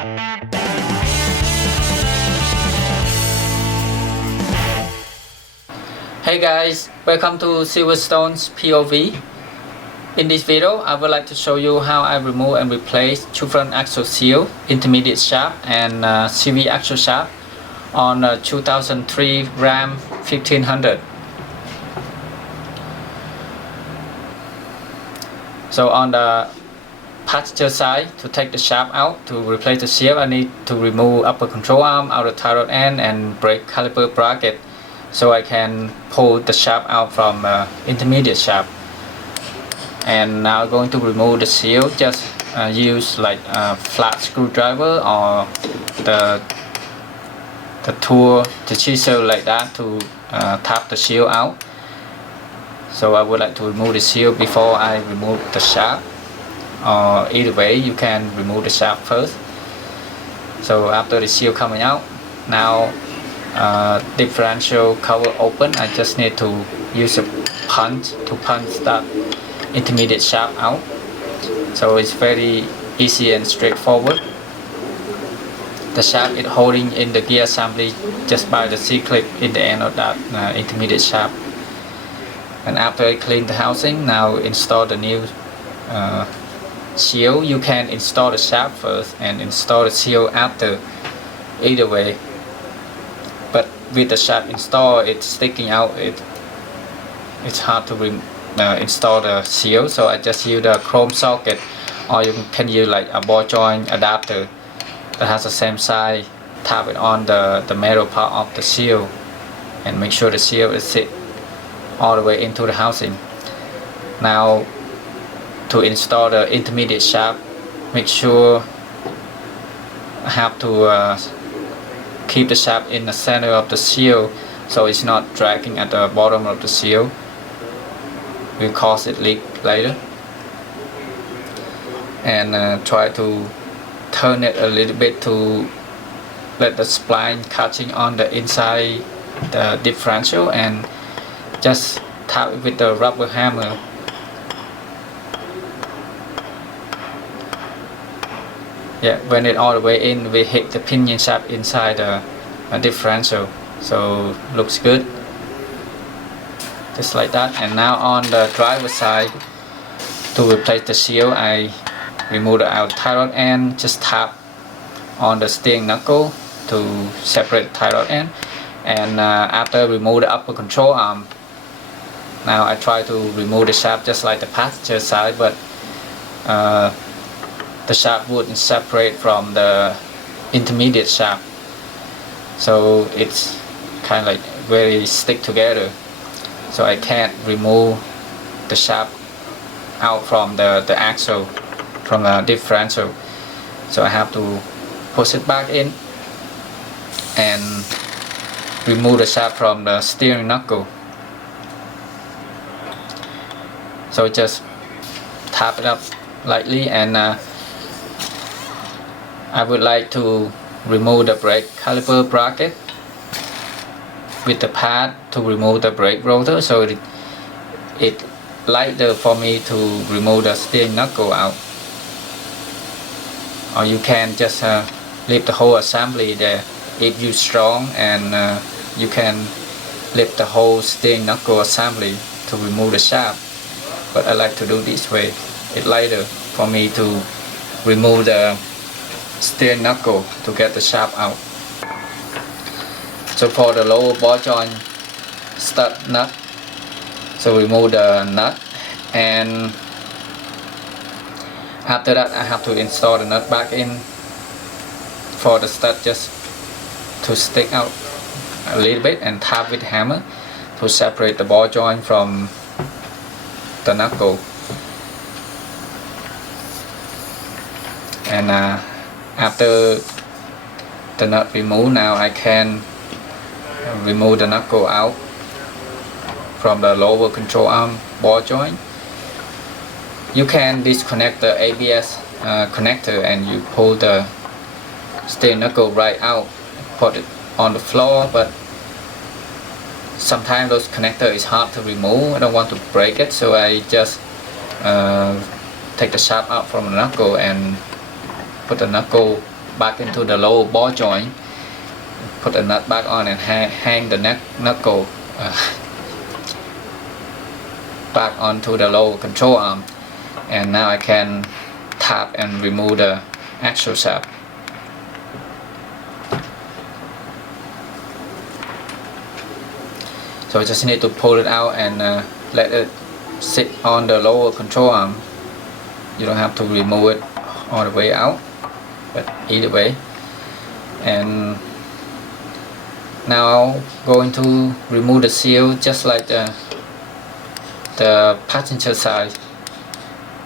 Hey guys, welcome to Silverstone's POV. In this video, I would like to show you how I remove and replace two front axle seal, intermediate shaft and CV axle shaft on a 2003 Ram 1500. So on the passenger side, to take the shaft out to replace the seal, I need to remove upper control arm, outer tie rod end and brake caliper bracket, so I can pull the shaft out from intermediate shaft. And now I'm going to remove the seal. Just use like a flat screwdriver or the tool, the chisel like that to tap the seal out. So I would like to remove the seal before I remove the shaft, or either way you can remove the shaft first. So after the seal coming out, now differential cover open, I just need to use a punch to punch that intermediate shaft out. So it's very easy and straightforward. The shaft is holding in the gear assembly just by the C-clip in the end of that intermediate shaft. And after I clean the housing, now install the new seal. You can install the shaft first and install the seal after, either way. But with the shaft installed, it's sticking out, it's hard to install the seal. So I just use the chrome socket, or you can use like a ball joint adapter that has the same size. Tap it on the metal part of the seal and make sure the seal is sit all the way into the housing. Now to install the intermediate shaft, make sure I have to keep the shaft in the center of the seal so it's not dragging at the bottom of the seal. Will cause it leak later. And try to turn it a little bit to let the spline catching on the inside the differential, and just tap it with the rubber hammer. Yeah, when it all the way in, we hit the pinion shaft inside the differential, so looks good, just like that. And now on the driver's side, to replace the seal, I remove the outer tie rod end, just tap on the steering knuckle to separate the tie rod end. And after remove the upper control arm, now I try to remove the shaft just like the passenger side, but the shaft wouldn't separate from the intermediate shaft, so it's kind of like very stick together. So I can't remove the shaft out from the axle, from the differential. So I have to push it back in and remove the shaft from the steering knuckle. So just tap it up lightly. And I would like to remove the brake caliper bracket with the pad to remove the brake rotor, so it lighter for me to remove the steering knuckle out. Or you can just leave the whole assembly there if you strong, and you can lift the whole steering knuckle assembly to remove the shaft. But I like to do this way. It's lighter for me to remove the steering knuckle to get the shaft out. So for the lower ball joint stud nut, so remove the nut, and after that I have to install the nut back in for the stud just to stick out a little bit, and tap with hammer to separate the ball joint from the knuckle. And after the nut removed, now I can remove the knuckle out from the lower control arm ball joint. You can disconnect the ABS connector and you pull the steering knuckle right out, put it on the floor, but sometimes those connector is hard to remove. I don't want to break it, so I just take the shaft out from the knuckle and put the knuckle back into the lower ball joint, put the nut back on and hang the knuckle back onto the lower control arm, and now I can tap and remove the axle shaft. So I just need to pull it out and let it sit on the lower control arm. You don't have to remove it all the way out, but either way. And now going to remove the seal just like the passenger side,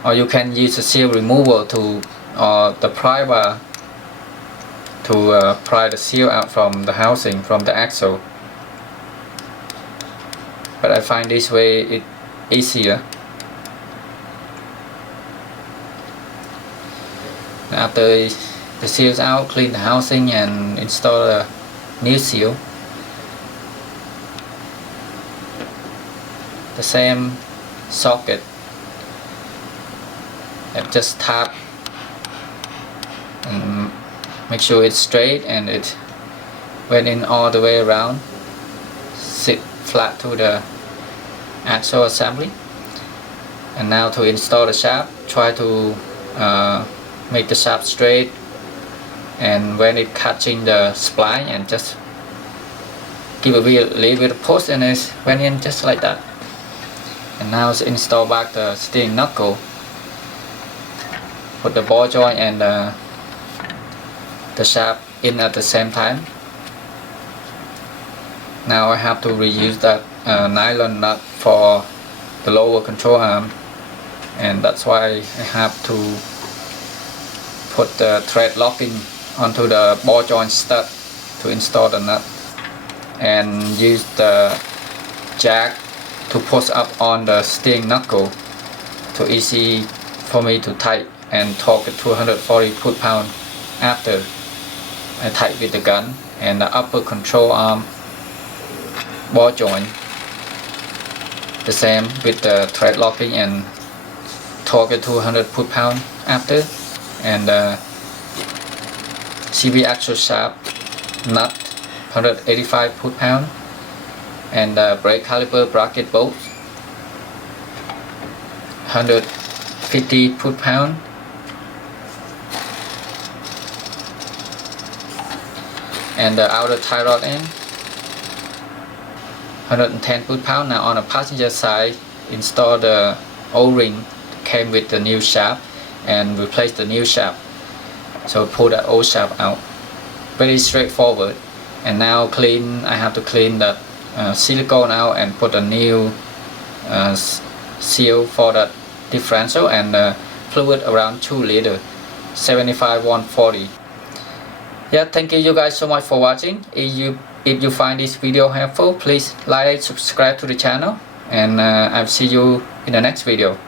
or you can use the seal removal to the pry bar to pry the seal out from the housing, from the axle. But I find this way it easier. After the seal's out, clean the housing and install a new seal. The same socket, and just tap and make sure it's straight and it went in all the way around, sit flat to the axle assembly. And now to install the shaft, try to make the shaft straight, and when it catching the spline, and just give a little bit of push and it went in just like that. And now let's install back the steering knuckle, put the ball joint and the shaft in at the same time. Now I have to reuse that nylon nut for the lower control arm, and that's why I have to put the thread locking onto the ball joint stud to install the nut, and use the jack to push up on the steering knuckle to easy for me to tighten and torque it 240 foot-pound after I tighten with the gun. And the upper control arm ball joint the same with the thread locking and torque it 200 foot-pound after. And CV axle shaft nut 185 foot-pound, and brake caliper bracket bolt 150 foot-pound, and the outer tie rod end 110 foot-pound. Now on the passenger side, install the O-ring came with the new shaft and replace the new shaft. So pull that old shaft out. Very straightforward. And now I have to clean the silicone out and put a new seal for that differential, and fluid around 2 liter, 75-140. Yeah, thank you guys so much for watching. If you find this video helpful, please like, subscribe to the channel, and I'll see you in the next video.